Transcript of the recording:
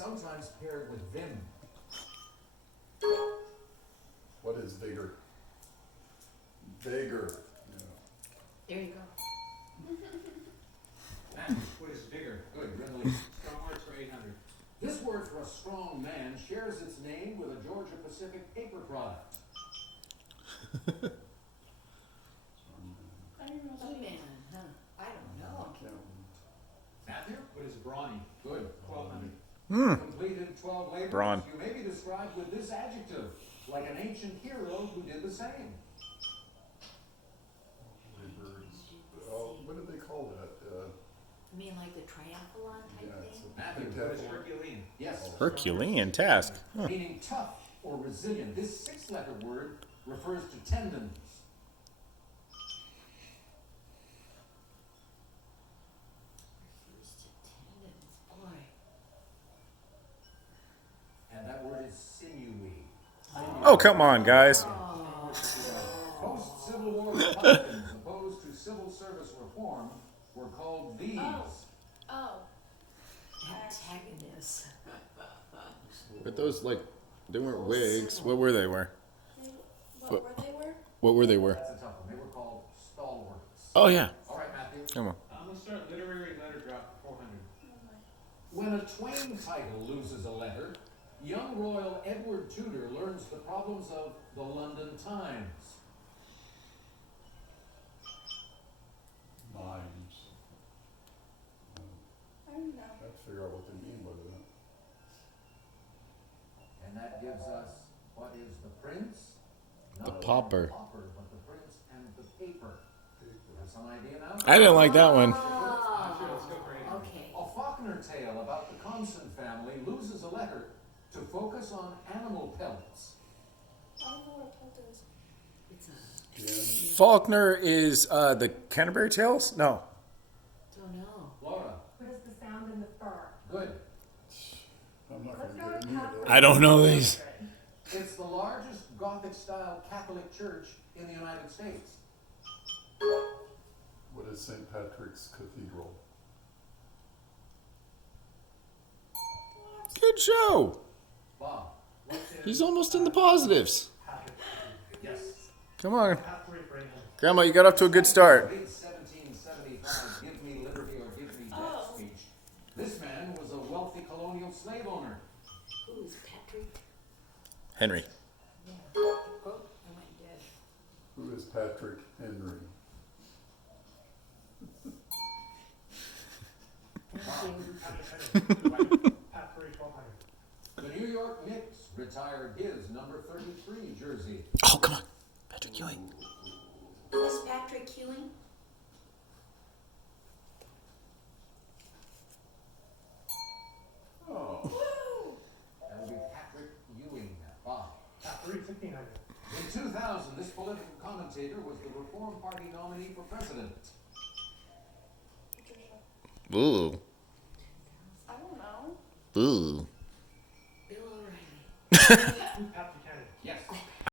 sometimes paired with vim. What is vigor? Vigor. There you go. Matthew, what is vigor? Good, Brindley. Strong words for 800. This word for a strong man shares its name with a Georgia Pacific paper product. I don't know. E-man, huh? I don't know. Matthew, what is brawny? Good, 1200. Completed 12 labors. Brawn. You may be described with this adjective, like an ancient hero who did the same. Oh, what did they call that? You mean like the triathlon type Yeah, it's thing? Matthew, what is Herculean? Yes. Herculean task. Huh. Meaning tough or resilient. This 6-letter word refers to tendons. Refers to tendons, boy. And that word is sinewy. Oh, come on, guys. Post-Civil War Republicans opposed to civil service reform were called these. Oh. Antagonists. But those, like, they weren't wigs. What were they? Were? What were they were? What were they? Were? That's a tough one. They were called stalwarts. Oh, yeah. All right, Matthew. Come on. Let's start literary letter drop 400. When a Twain title loses a letter, young Royal Edward Tudor learns the problems of the London Times. Mimes. I don't know. I have to figure out what they mean by that. And that gives us, what is the prince? Not The only pauper. The pauper, but the prince and the paper. You have some idea now? I didn't like that one. Okay. A Faulkner tale about the Compson family loses a letter to focus on animal pelts. I don't know what a pelt is. It's a. Faulkner is the Canterbury Tales? No. Don't know. Laura, What is the sound in the fur? good. I'm not Let's going go to to get any of those. I don't know these. It's the largest Gothic-style Catholic church in the United States. What is St. Patrick's Cathedral? Good show. Bob, what is He's almost in the positives. Yes. Come on. Grandma, you got off to a good start. Late 1775, give me liberty or give me death Oh. speech. This man was a wealthy colonial slave owner. Who is Patrick? Henry. Yeah. Oh, I went dead. Who is Patrick Henry? The New York Knicks retired his number 33 jersey. Oh, come on. Patrick Ewing. Who is Patrick Ewing? Oh, That would be Patrick Ewing. Bob. In 2000, this political commentator was the Reform Party nominee for president. Patricia. Ooh. I don't know. Ooh. Bill O'Reilly.